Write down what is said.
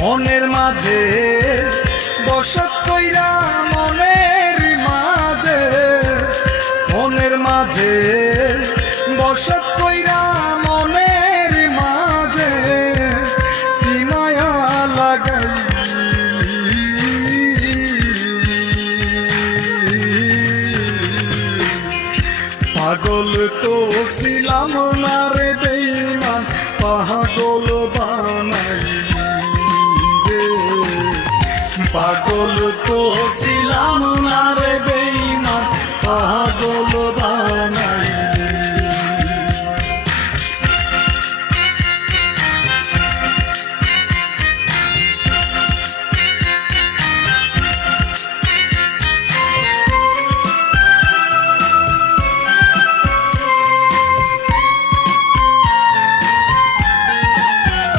মনের মাঝে বসত কইরা মনের মাঝে, মনের মাঝে বসত কইরা মনের মাঝে কি মায়া লাগাই পাগল তো ছিলাম না রে বেঈমান পাগল বানাইলি রে, পাগল তো ছিলাম না রে বেঈমান পাগল